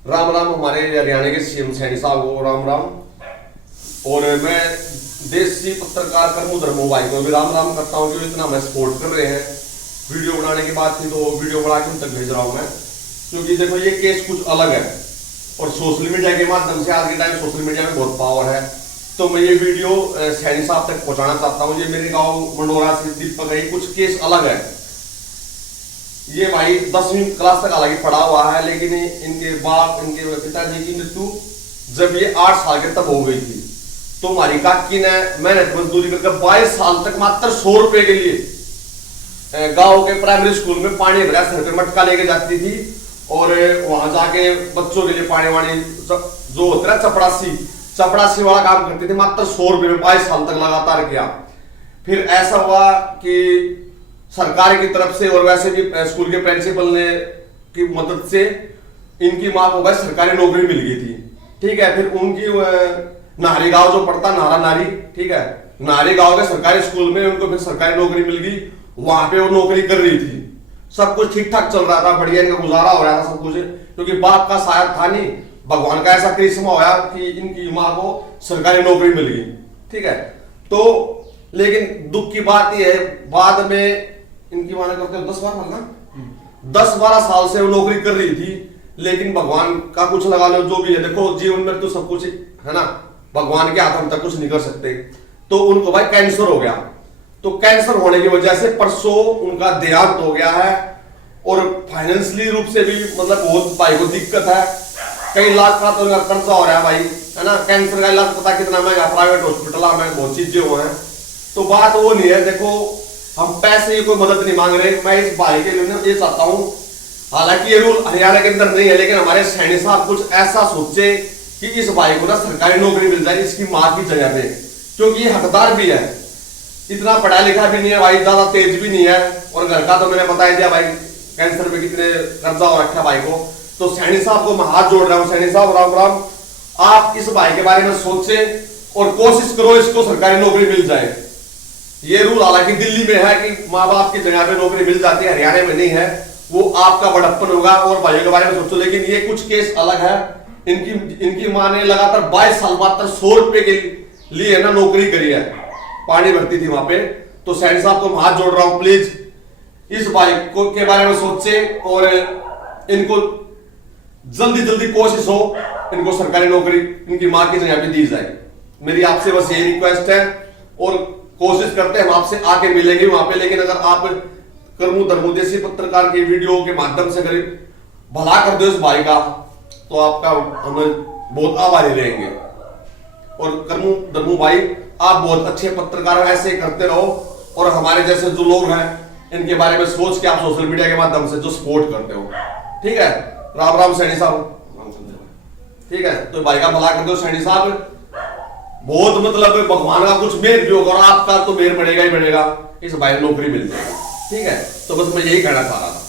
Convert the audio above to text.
राम राम हमारे हरियाणा के सीएम सैनी साहब को राम राम। और मैं देसी पत्रकार करमू धर्मू भाई को भी राम राम करता हूँ, जो इतना हमें सपोर्ट कर रहे हैं। वीडियो बनाने की बात थी तो वीडियो बना के उन तक भेज रहा हूँ मैं, क्योंकि देखो ये केस कुछ अलग है और सोशल मीडिया के माध्यम से आज के टाइम सोशल मीडिया में बहुत पावर है। तो मैं ये वीडियो सैनी साहब तक पहुंचाना चाहता हूँ। ये मेरे गांव मंडोरा से दीपक है, कुछ केस अलग है। ये भाई 10वीं क्लास तक हालांकि पढ़ा हुआ है, लेकिन इनके पिताजी की मृत्यु जब ये 8 साल के तब हो गई थी, तो हमारी काकी ने मेहनत मजदूरी करके 22 साल तक मात्र 100 रुपए के लिए गांव के प्राइमरी स्कूल में पानी भरा सर पे मटका लेके जाती थी, और वहां जाके बच्चों के लिए पानी वानी जो होता है चपड़ासी वाला काम करती थी, मात्र 100 रुपए में 22 साल तक लगातार किया। फिर ऐसा हुआ कि सरकार की तरफ से और वैसे भी स्कूल के प्रिंसिपल ने की मदद से इनकी मां को सरकारी नौकरी मिल गई थी। ठीक है, फिर उनकी नाहरी गांव जो पड़ता नारा नारी, ठीक है, नाहरी गांव के सरकारी स्कूल में उनको फिर सरकारी नौकरी मिल गई। वहां पे वो नौकरी कर रही थी, सब कुछ ठीक ठाक चल रहा था, बढ़िया इनका गुजारा हो रहा था सब कुछ, क्योंकि बाप का शायद था नहीं, भगवान का ऐसा करिश्मा होया कि इनकी मां को सरकारी नौकरी मिल गई। ठीक है, तो लेकिन दुख की बात यह है, बाद में इनकी मां ने करते 10-12 साल से वो नौकरी कर रही थी, लेकिन भगवान का कुछ लगा लो, जो भी है, देखो जीवन में तो सब कुछ है ना, भगवान के हाथ हम तक कुछ नहीं कर सकते। तो उनको भाई कैंसर हो गया, तो कैंसर होने की वजह से परसों उनका देहांत हो गया है, और फाइनेंशियली रूप से भी मतलब बहुत भाई को दिक्कत है, कई लाख का तो उनका खर्चा हो रहा है भाई, है ना। कैंसर का इलाज पता कितना महंगा, प्राइवेट हॉस्पिटल में बहुत चीजें हुए हैं। तो बात वो नहीं है, देखो हम पैसे की कोई मदद नहीं मांग रहे, मैं इस भाई के लिए ये चाहता हूँ, हालांकि ये रूल हरियाणा के अंदर नहीं है, लेकिन हमारे सैनी साहब कुछ ऐसा सोचे कि इस भाई को ना सरकारी नौकरी मिल जाए इसकी मां की जगह पे, क्योंकि ये हकदार भी है, इतना पढ़ा लिखा भी नहीं है भाई, ज्यादा तेज भी नहीं है, और घर का तो मैंने बता दिया भाई कैंसर पे कितने कर्जा हो रखा भाई को। तो सैनी साहब को मैं हाथ जोड़ रहा हूँ, सैनी साहब राम राम, आप इस भाई के बारे में सोचे और कोशिश करो इसको सरकारी नौकरी मिल जाए। ये रूल हालांकि दिल्ली में है कि माँ बाप की जगह पे नौकरी मिल जाती है, हरियाणा में नहीं है, वो आपका बड़प्पन होगा और भाइयों के बारे में सोचो। लेकिन ये कुछ केस अलग है, इनकी माँ ने लगातार 22 साल मात्र 100 रुपए के लिए ना नौकरी करी है, पानी भरती थी वहां पे। तो सैनी साहब को मैं हाथ जोड़ रहा हूं, प्लीज इस भाई को के बारे में सोचे और इनको जल्दी कोशिश हो इनको सरकारी नौकरी इनकी मां की जगह पे दी जाए। मेरी आपसे बस यही रिक्वेस्ट है, और कोशिश करते हैं हम आपसे आके मिलेंगे वहां पे। लेकिन अगर आप करमू धर्मू देसी पत्रकार के वीडियो के माध्यम से अगर भला कर दो इस भाई का, तो आपका हम बहुत आभारी रहेंगे। और करमू धर्मू भाई, आप बहुत अच्छे पत्रकार हो, ऐसे करते रहो, और हमारे जैसे जो लोग हैं इनके बारे में सोच के आप सोशल मीडिया के माध्यम से जो सपोर्ट करते हो। ठीक है, राम राम सैनी साहब। ठीक है, तो भाई का भला कर दो सैनी साहब, बहुत मतलब भगवान का कुछ मेहर भी होगा, और आपका तो मेहर बढ़ेगा ही बढ़ेगा, इस भाई को नौकरी मिल जाएगी। ठीक है, तो बस मैं यही कहना चाह रहा था।